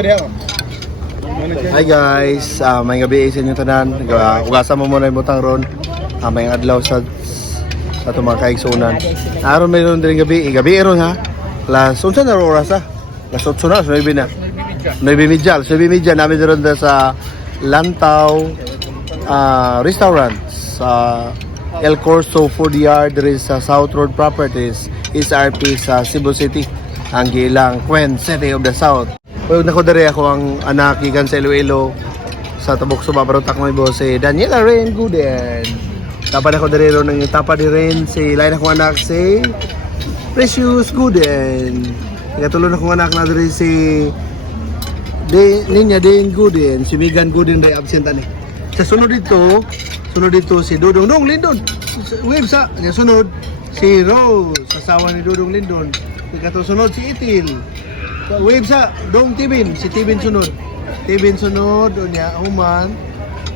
Hi guys, may gabi sa inyo tanan. Ugasan mo muna yung butang ron. May adlaw sa itong mga kaigsunan. Aron mayroon din gabi ron ha. Unsa na oras ha? Las 8 na, 9 na. 9:30 namin doon sa Lantaw Restaurant sa El Corso Food Yard there is sa South Road Properties, SRP sa Cebu City. Ang gilang Queen City of the South. Pag nakodari ako ang anak gikan sa Iloilo sa Tabok Suba barutak mo ibo si Daniela Rain Gooden. Tapos ako dari ron ng tapa di Rain si lain akong anak si Precious Gooden. Katulon akong anak na dari si Ninya Dane Gooden, si Megan Gooden ray absent ani. Sa sunod dito si Dudong Lindon. Wave sa sunod si Rose, asawa ni Dudong Lindon. Sunod si Itil. Wave sa Dong Tibin, si Tibin sunod. Unya human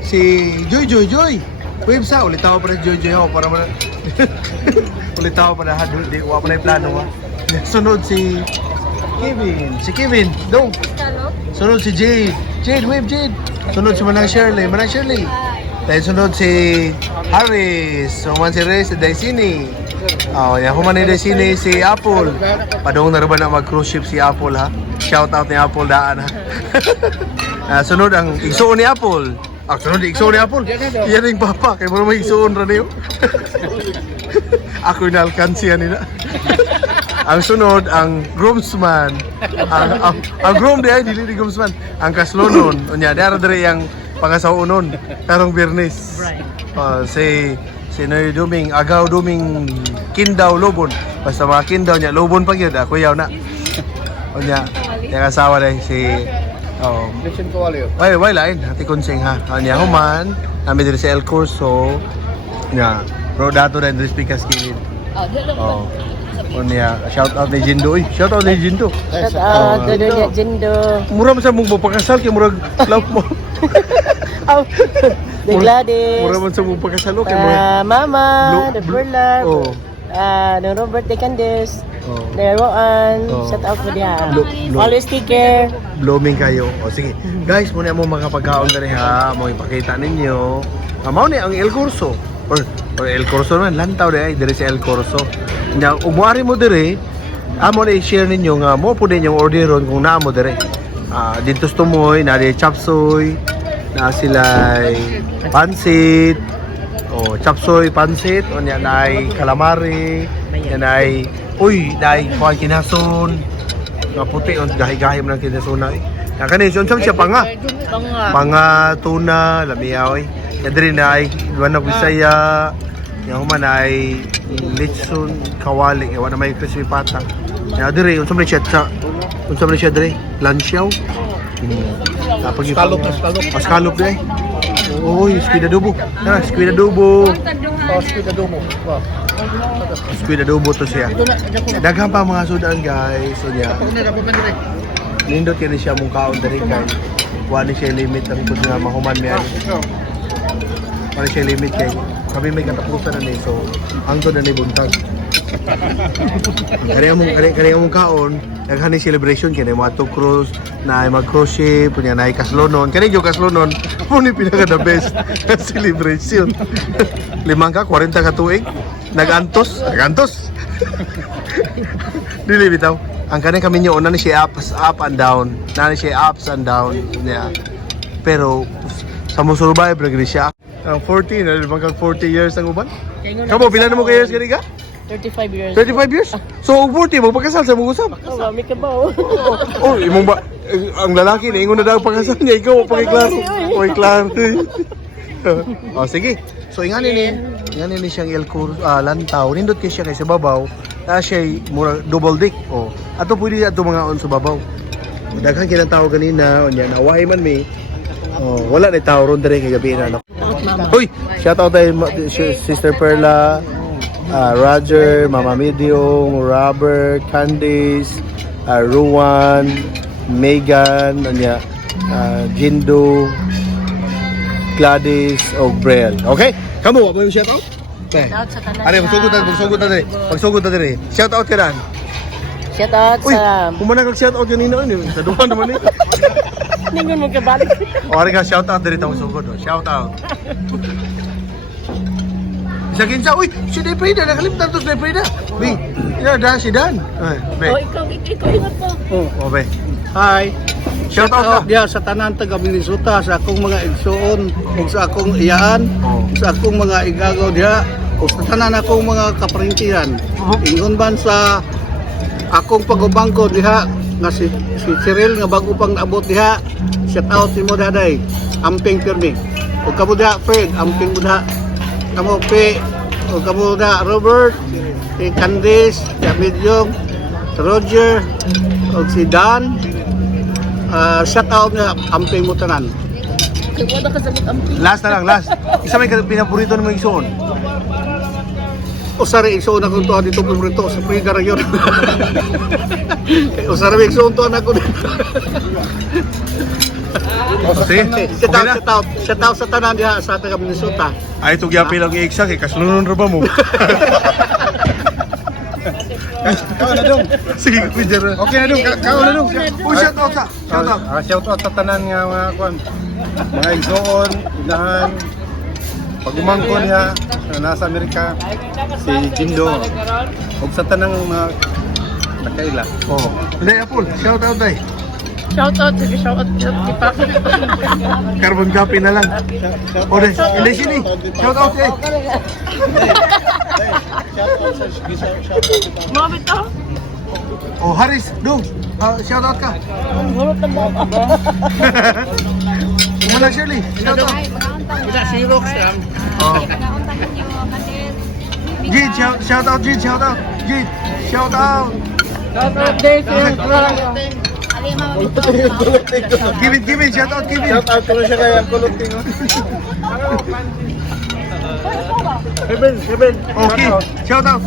si Joy. Wave sa ulitaw pa rin Joy ho para man. Ulitaw pa na di wa pa na plano wa. Sunod si Kevin, Dong. Sunod si Jade, wave Jade. Sunod si Manang Shirley. Dahil sunod si Harris, human si Reyes, si Daisini. Human ni Daisini si Apple. Padong na rin na mag-cruise ship si Apple ha. Shout out ni Apple daan ha. Sunod ang igsuon ni Apple. Sunod igsuon ni Apple. Yan yung papa, kaya mo naman igsuon rin niyo. Ako yung naalkansiyan nila. Ang sunod, ang groomsman. Ang groom di ay, dili groomsman. Ang kaslonon. Unya, dara dari ang pangasawunon. Karong Birnis. Si Noy Duming, Agaw Duming, Kindaw, Lobon. Basta mga Kindaw niya, Lobon pag yun. Ako yaw na. Unya, yung asawa na si... Mission Kawalyo. Why lain? Hati Konseng ha. Unya, human. Namin din si El Corso. Unya, Rodato na Andres Picas Kilid. Unya, shout out ni Jindo. Shout out ni Jindo. Shout out Dodo Jindo. Mura man sa mong pagkasal kay murag love mo. The Gladys. Mura man sa mong pagkasal kay murag Mama, the Burlap. The Robert de Candes. The Roan. Shout out for dia. Always take care. Blooming kayo. Sige. Guys, muna mo mga pagkaon diri ha. Mo ipakita ninyo. Mao ni ang El Corso. Or El Corso man Lantaw diri sa El Corso. Nya umuari mo dire, amo na i-share ninyo nga mo po din yung orderon kung naamo dire. Dito sa Tumoy, na di chapsoy, na sila'y pansit, chapsoy, pansit, o yan ay calamari, yan ay, dahil kuhan kinason, nga puti, gahi-gahi mo ng kinason na yan kanisyon, saan siya panga, tuna, lamiyaw, yan din na ay, iwan na Bisaya, yung human ay litson, kawali, ewan na may crispy pata. Yan dire, unsam na siya dire, lansyaw. Tapos yung scallop dire. Squid adobo. Squid adobo to siya. Daghang pa mga sudan guys. So niya. Nindot kini siya mong kaon dire kay wala siya limit ang pud nga mahuman mi ani. Wala siya limit kay kami may katapusan na ni so hangtod na ni buntag. Kaya mong kaon, naghaning celebration kaya mga to cruise na mag-cruise ship, punya na kaslonon. Kaya yung kaslonon, muna pinaka the best celebration. 40 ka tuig, nag-antos. Dili bitaw. Ang kanang kami nyo, na siya ups and down. Ups and down. Yeah. Pero, sa musurvive, nagri siya. 40, nalibang 40 years ang uban? Kamu, pila na mo ka years gani ka? 35 years. 35 years? So, 40, magpakasal sa mong usap? May ka ba? Imong ba, ang lalaki na ingon na daw pagkasal niya, ikaw, pakiklaro. Sige. So, inganin ni siyang El Corso, Lantaw, nindot kayo siya kay sa babaw, siya'y double deck. Ato pwede ato mga on sa babaw. Daghang kinang tao kanina, nawahi man may, wala na tao ron dire kay gabi na. Uy, shout out tayo Sister Perla, Roger, Mama Medium, Robert, Candice, Ruan, Megan, Jindo, Gladys, o Brian. Okay? Kamu, apa yung shout out? Shout out sa tanan. Ano, magsugod na dire. Shout out ka ran. Shout out Uy, sa... kumana kag-shout out kanina yun. Kaduhan naman eh. Ningon mo kabalik. O, ari ka, shout out diri tawag sugod. Shout out. Isa kinsa, uy, si Depreda, nakalimtan to si Depreda. Bi, ina si Dan. Ay, be. Oh, ikaw ingat mo. O, be. Hi. Shout out ka. Diya sa tanan taga Minnesota sa akong mga igsoon ug sa akong iyaan sa akong mga igagaw diha ug sa tanan akong mga kaparintihan ingon ban sa akong pagubangko diha nga si Cyril nga bago pang naabot diha shout out nimo daday amping pirmi ug kamo diha Fred amping mo diha kamo pe ug kamo diha Robert si Candice si Medium si Roger ug si Dan. Shout out nga amping mo tanan. Wala ka sagot amping. Last na lang, last. Isa may pinaborito ng mga igsoon. Usara igsoon ako to dito paborito sa Prigar yun. Usara igsoon to ako dito. Sige, Shout out sa tanan diha sa taga Minnesota. ay, ito gyapin lang i-exact eh. Kasunod ra ba mo? Sige, kuya. Okay na dong, kao na dong. Uy, shout out sa. Shout out. Shout out sa tanan nga mga kwan. Mga igsoon, inahan, pagumangko niya nasa Amerika si Jindo. Ug sa tanang mga nakaila. Oh. Hindi, Apol. Shout out day. Shout out, sige shout out. Di pa. Carbon copy na lang. O, de. Hindi, sini. Shout out eh. Mabit to. Oh, Haris. Do. Shout out ka. Hulot na mo. Kumala, Shirley. Shout out. Si Rox yan. Oh. Jid, shout out, Jid. Shout out. Jid, shout out. Shout out day to Kevin, shout out, Kevin. Shout out ko na siya kaya kuluting. Heaven. Okay, shout out.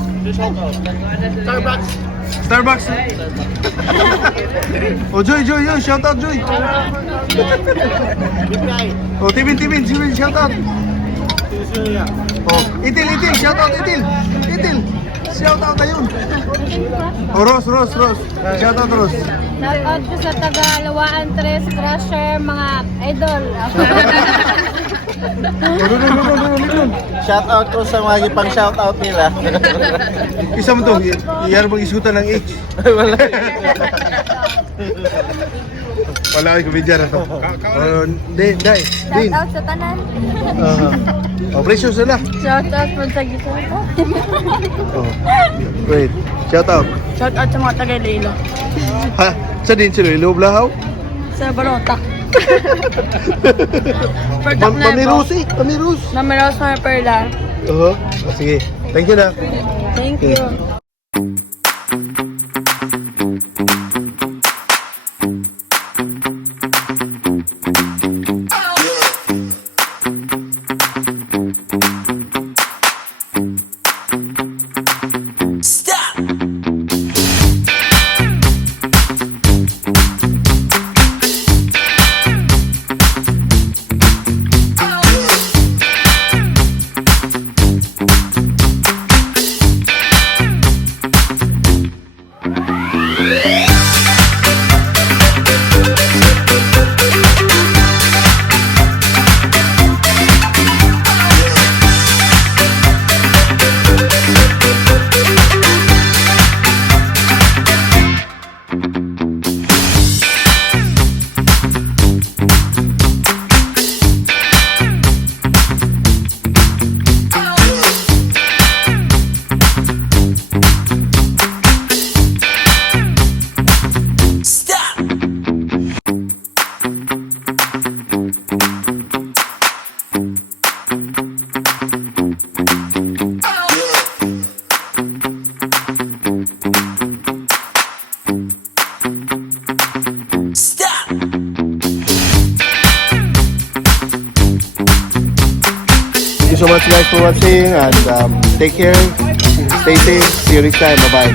Starbucks. Oh, Joy, shout out, Joy. Oh, Timin, shout out. Oh, Itil, shout out, Itil. Shout out ayun. Oh, Rose. Shout out, Rose. Shout out ko sa taga Lawaan Tres Crusher, mga idol. Doon. Shout out ko sa mga ipang shout out nila. Isa mo to, iyar bang isutan ng H. Wala kayo kumidya na to. Din. Shout out sa tanan. Oh, precious sila. Shout out po sa gising ko. Oh. Wait, shout out. Shout out sa mga taga Iloilo. Ha? Sa din sila, Iloblahaw? Sa Barotak. Pertak na Pamirus. Namiros sa Perla. Sige, thank you na. Thank you. Thank you so much guys for watching and take care, stay safe, see you next time, bye bye.